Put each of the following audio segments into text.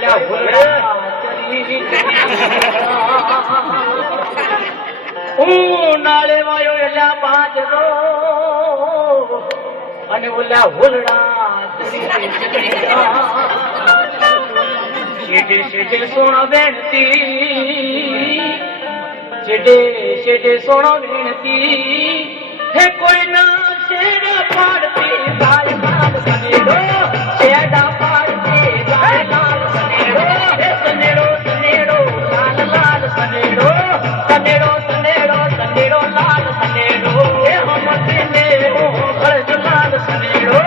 ઓલા ભૂલા હું નાળે વાયો એલા બાજરો અને ઓલા હુલડા શેઠે શેઠે સોના વેણતી શેઠે શેઠે સોના વેણતી હે કોઈ ના શેડા પાડતી ગાય લાલ સનેડો શેડા પાડતી ગાય લાલ સનેડો હે સનેડો સનેડો લાલ લાલ સનેડો સનેડો સનેડો સનેડો લાલ સનેડો હે હમતી ને હો ગળજ લાલ સનેડો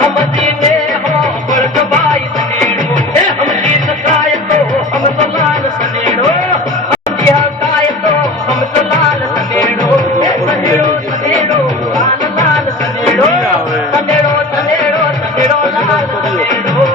હમતી ને હો ગળજ બાઈ સનેડો હે હમતી સકાય તો હમ તો લાલ સનેડો હમતી હકાય તો હમ તો લાલ સનેડો હે સનેડો સનેડો લાલ લાલ સનેડો સનેડો સનેડો સનેડો લાલ સનેડો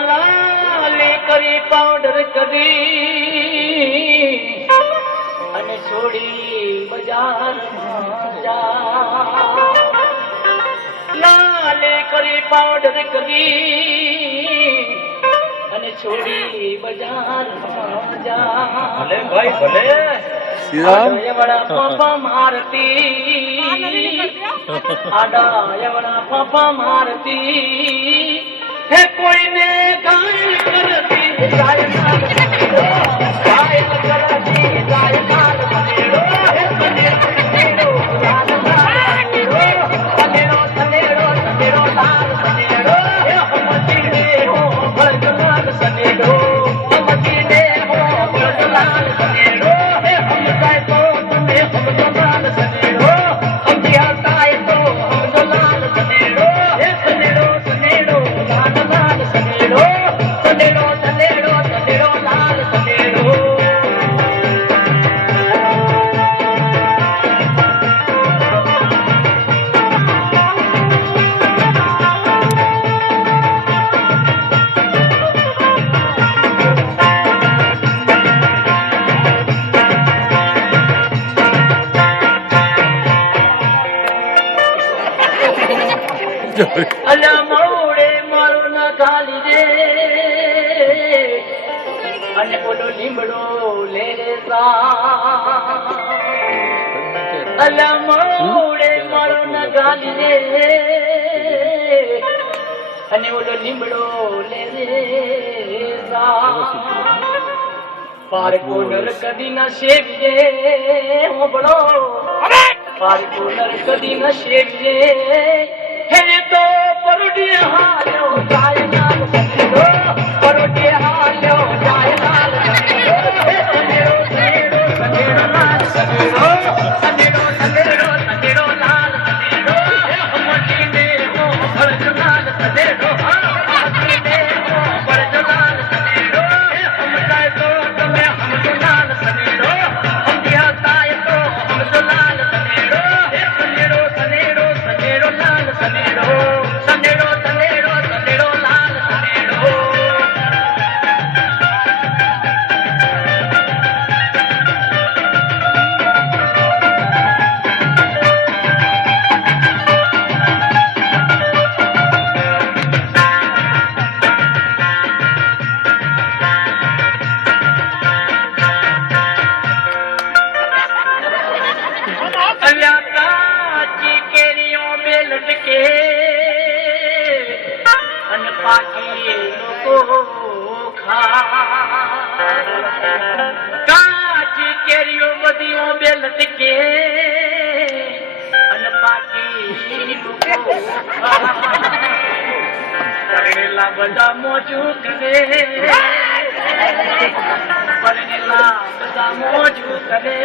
લાલી કરી પાવડર કરી અને છોડી બજારમાં જા લાલી કરી પાવડર કરી અને છોડી બજારમાં જા ભલે ભાઈ ભલે આડા પાપા મારતી આડા પાપા મારતી હે કોઈને ગાયલ કરતી ગાય લાલ સનેડો ગાયલ કરતી ગાય લાલ સનેડો હે સનેડો લાલ લાલ સનેડો સનેડો સનેડો લાલ સનેડો હે હમતી ને હો ભરજ લાલ સનેડો હમતી ને હો ભરજ લાલ સનેડો હે હમ જાય તો તમે હમ તો લાલ સનેડો હમ દિયા કાય તો હમ તો લાલ સનેડો હે સનેડો સનેડો લાલ લાલ સનેડો સનેડો સનેડો સનેડો લાલ સનેડો અલા મોડે મારો ના ખાલી દે અને ઓલો લીમડો લે રે અલા મોડે મારો ના ખાલી દે અને ઓલો લીમડો લે રે પાર કોનર કદી ના સેવીએ હું બળો પાર કોનર કદી ના સેવીએ હે તો પરોડી હાલ્યો જાય લાલ સનેડો પરોડી હાલ્યો જાય લાલ સનેડો સનેડો સનેડો સનેડો લાલ સનેડો સનેડો સનેડો સનેડો લાલ સનેડો હમતી ને હો ભરજ લાલ સનેડો હમતી ને હો ભરજ લાલ સનેડો હમ જાય તો તમે હમ તો લાલ સનેડો હમ દિયા કાય તો હમ તો લાલ સનેડો સનેડો સનેડો સનેડો લાલ સનેડો સનેડો સનેડો સનેડો લાલ સનેડો અલ્યા કાચી કેરીઓ બે લટકે અને પાકી લોકો ખા કાચી કેરીઓ બધીઓ બે લટકે અને પાકી લોકો ખા કરેલા બધા મોજું કરે કરેલા બધા મોજું કરે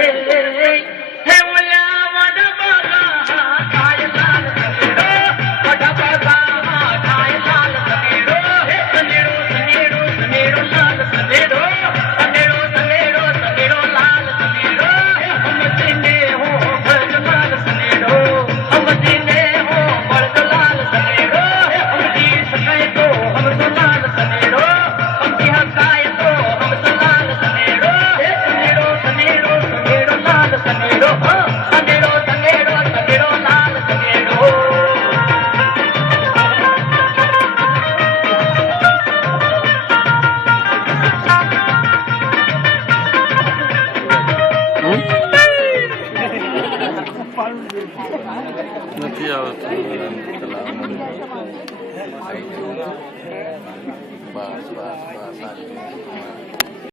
હે ઓલા વડ બગા કાય લાલ સનેડો વડ બગા કાય લાલ સનેડો હે સનેડો સનેડો સનેડો લાલ સનેડો સનેડો સનેડો સનેડો લાલ સનેડો હે હમ તેને હો ભરજ બસ બસ બસ